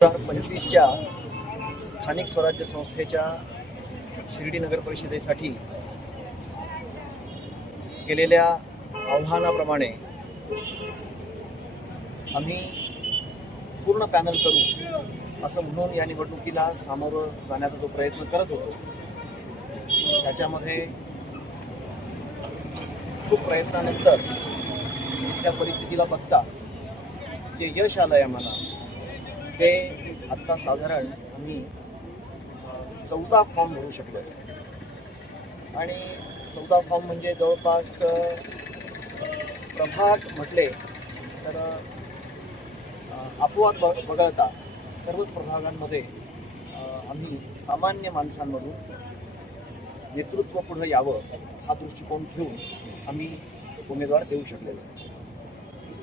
हजार पंचवीसच्या स्थानिक स्वराज्य संस्थेच्या शिर्डी नगर परिषदेसाठी केलेल्या आव्हानाप्रमाणे आम्ही पूर्ण पॅनल करू असं म्हणून या निवडणुकीला सामोरं जाण्याचा जो प्रयत्न करत होतो त्याच्यामध्ये खूप प्रयत्नानंतर त्या परिस्थितीला बघता जे यश आलं आहे आम्हाला ते आत्ता साधारण आम्ही चौदा फॉर्म भरू शकलो. आणि चौदा फॉर्म म्हणजे जवळपास प्रभाग म्हटले तर आपोआप अपवाद वगळता सर्वच प्रभागांमध्ये आम्ही सामान्य माणसांमधून नेतृत्व पुढं यावं हा दृष्टिकोन ठेवून आम्ही उमेदवार देऊ शकलेलो.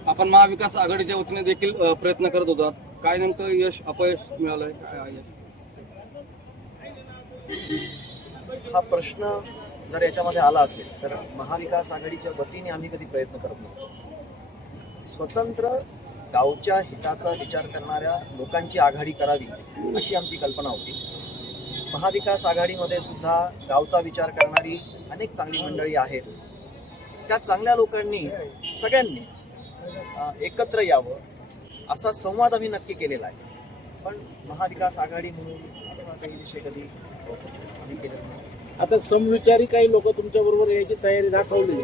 आपण महाविकास आघाडीच्या वतीने देखील प्रयत्न करत होतो. काय नेमकं यश अपयश मिळालंय? काय यश? हा प्रश्न जर याच्यामध्ये आला असेल तर महाविकास आघाडीच्या वतीने आम्ही कधी प्रयत्न करत नाही. स्वतंत्र गावच्या हिताचा विचार करणाऱ्या लोकांची आघाडी करावी अशी आमची कल्पना होती. महाविकास आघाडीमध्ये सुद्धा गावचा विचार करणारी अनेक चांगली मंडळी आहेत. त्या चांगल्या लोकांनी सगळ्यांनीच एकत्र यावं असा संवाद आम्ही नक्की केलेला आहे. पण महाविकास आघाडी म्हणून असा काही विषय कधी आम्ही केलेला नाही. आता समविचारी काही लोक तुमच्या बरोबर यायची तयारी दाखवली.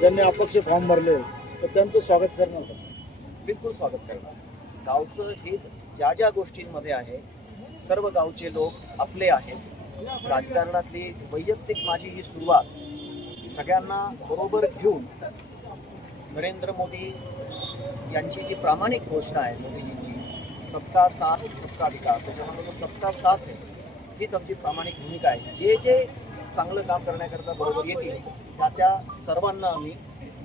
ज्यांनी अपक्ष फॉर्म भरले तर त्यांचं स्वागत करणार का? बिलकुल स्वागत करणार. गावचं हित ज्या ज्या गोष्टींमध्ये आहे सर्व गावचे लोक आपले आहेत. राजकारणातली वैयक्तिक माझी ही सुरुवात सगळ्यांना बरोबर घेऊन नरेंद्र मोदी यांची जी प्रामाणिक घोषणा आहे मोदीजींची सबका साथ सबका विकास याच्यामध्ये जो सबका साथ आहे हीच आमची प्रामाणिक भूमिका आहे. जे जे चांगलं काम करण्याकरता बरोबर येतील त्या त्या सर्वांना आम्ही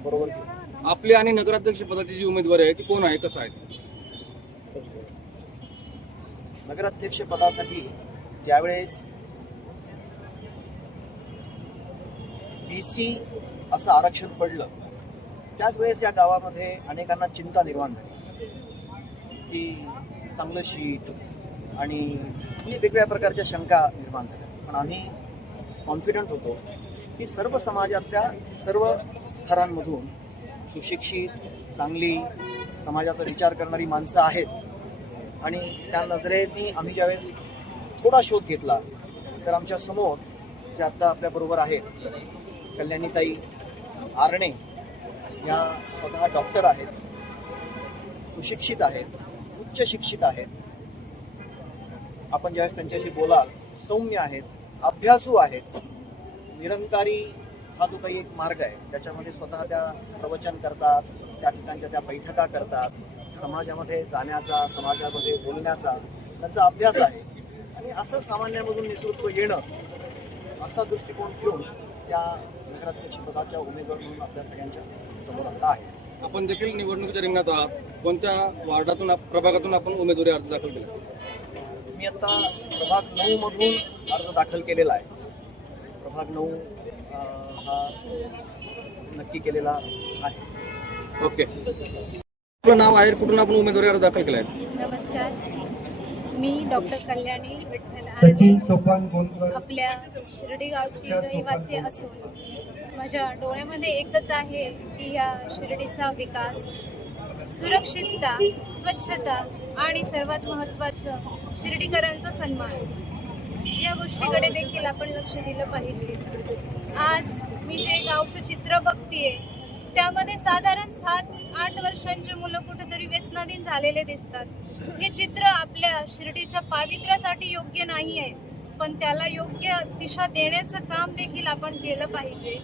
बरोबर घेऊ. आपली आणि नगराध्यक्ष पदाची जी उमेदवारी आहे ती कोण आहे कसं आहे? नगराध्यक्ष पदासाठी ज्यावेळेस बी सी असं आरक्षण पडलं. त्याच वेळेस या गावामध्ये अनेकांना चिंता निर्माण झाली. की चांगलं शीट आणि म्हणजे वेगवेगळ्या प्रकारच्या शंका निर्माण झाल्या. पण आम्ही कॉन्फिडंट होतो की सर्व समाजातल्या सर्व स्तरांमधून सुशिक्षित चांगली समाजाचा विचार करणारी माणसं आहेत. आणि त्या नजरेने आम्ही ज्यावेळेस थोडा शोध घेतला तर आमच्यासमोर जे आत्ता आपल्याबरोबर आहेत कल्याणीताई आरणे या स्वतः डॉक्टर आहेत सुशिक्षित आहेत उच्च शिक्षित आहेत. आपण ज्यावेळेस त्यांच्याशी बोलाल सौम्य आहेत अभ्यासू आहेत. निरंकारी हा जो काही एक मार्ग आहे त्याच्यामध्ये स्वतः त्या प्रवचन करतात त्या ठिकाणच्या त्या बैठका करतात. समाजामध्ये जाण्याचा समाजामध्ये बोलण्याचा त्यांचा अभ्यास आहे. आणि असं सामान्यामधून नेतृत्व येणं असा दृष्टिकोन ठेवून त्या नगराध्यक्षपदाच्या उमेदवार म्हणून आपल्या सगळ्यांच्या समोर आता आहे आपण देखील निवडणुकीच्या रिंगणात आहात. कोणत्या वार्डातून प्रभागातून आपण उमेदवारी अर्ज दाखल केला? मी आता प्रभाग नऊ मधून अर्ज दाखल केलेला आहे. प्रभाग नऊ हा नक्की केलेला आहे. ओके. आपलं नाव आहे कुठून आपण उमेदवारी अर्ज दाखल केला आहे नमस्कार. मी डॉक्टर कल्याणी विठ्ठल आपल्या शिर्डी गावची रहिवासी असून माझ्या डोळ्यामध्ये एकच आहे की या शिर्डीचा विकास सुरक्षितता स्वच्छता आणि सर्वात महत्त्वाचं शिर्डीकरांचा सन्मान. या गोष्टीकडे देखील आपण लक्ष दिलं पाहिजे. आज मी जे गावचं चित्र बघतीये त्यामध्ये साधारण सात आठ वर्षांची मुलं कुठेतरी व्यसनाधीन झालेले दिसतात. हे चित्र आपल्या शिर्डीच्या पावित्र्यासाठी योग्य नाही आहे पण त्याला योग्य दिशा देण्याचं काम देखील आपण केलं पाहिजे.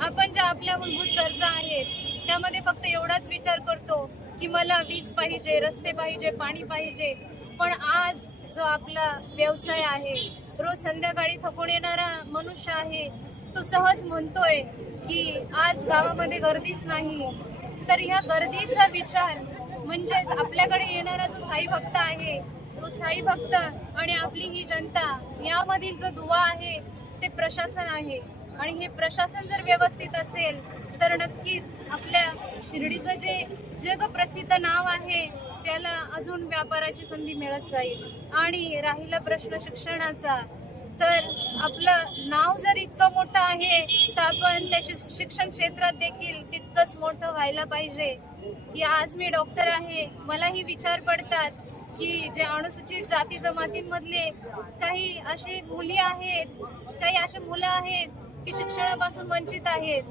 आपण ज्या आपल्या मूलभूत गरजा आहेत त्यामध्ये फक्त एवढाच विचार करतो की मला वीज पाहिजे रस्ते पाहिजे पाणी पाहिजे पण आज जो आपला व्यवसाय आहे रोज संध्याकाळी थकून येणारा मनुष्य आहे तो सहज म्हणतोय की आज गावामध्ये गर्दीच नाही. तर ह्या गर्दीचा विचार म्हणजेच आपल्याकडे येणारा जो साई भक्त आहे तो साई भक्त आणि आपली ही जनता यामधील जो दुवा आहे ते प्रशासन आहे. आणि हे प्रशासन जर व्यवस्थित असेल तर नक्कीच आपल्या शिर्डीचं जे जगप्रसिद्ध नाव आहे त्याला अजून व्यापाराची संधी मिळत जाईल. आणि राहिला प्रश्न शिक्षणाचा तर आपलं नाव जर इतकं मोठं आहे तर आपण त्या शिक्षण क्षेत्रात देखील तितकंच मोठं व्हायला पाहिजे. की आज मी डॉक्टर आहे. मलाही विचार पडतात की जे अनुसूचित जाती जमातींमधले काही असे मुली आहेत काही असे मुलं आहेत की शिक्षणापासून वंचित आहेत.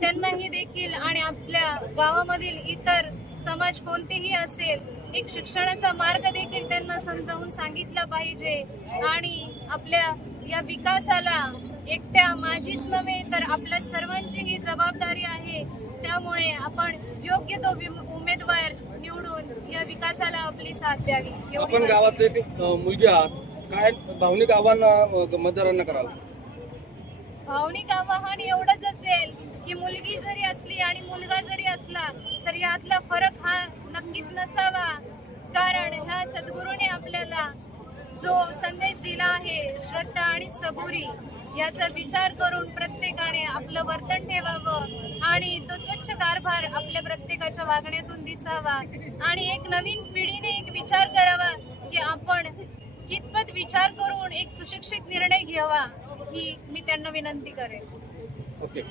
त्यांनाही देखील आणि आपल्या गावामधील इतर समाज कोणतेही असेल एक शिक्षणाचा मार्ग देखील त्यांना समजावून सांगितला पाहिजे. आणि आपल्या या विकासाला एकट्या माझीच नव्हे तर आपल्या सर्वांची ही जबाबदारी आहे. त्यामुळे आपण योग्य तो उमेदवार निवडून या विकासाला आपली साथ द्यावी. आपण गावाचे एक मुलगी आहात. काय भावनिक आव्हान मतदारांना कराल? भावनिक आवाहन एवढंच असेल की मुलगी जरी असली आणि मुलगा जरी असला तर यातला फरक हा नक्कीच नसावा. कारण ह्या सद्गुरूने आपल्याला जो संदेश दिला आहे श्रद्धा आणि सबुरी याचा विचार करून प्रत्येकाने आपलं वर्तन ठेवावं आणि तो स्वच्छ कारभार आपल्या प्रत्येकाच्या वागण्यातून दिसावा. आणि एक नवीन पिढीने एक विचार करावा की आपण कितपत विचार करून एक सुशिक्षित निर्णय घ्यावा ही मी त्यांना विनंती करेन. ओके.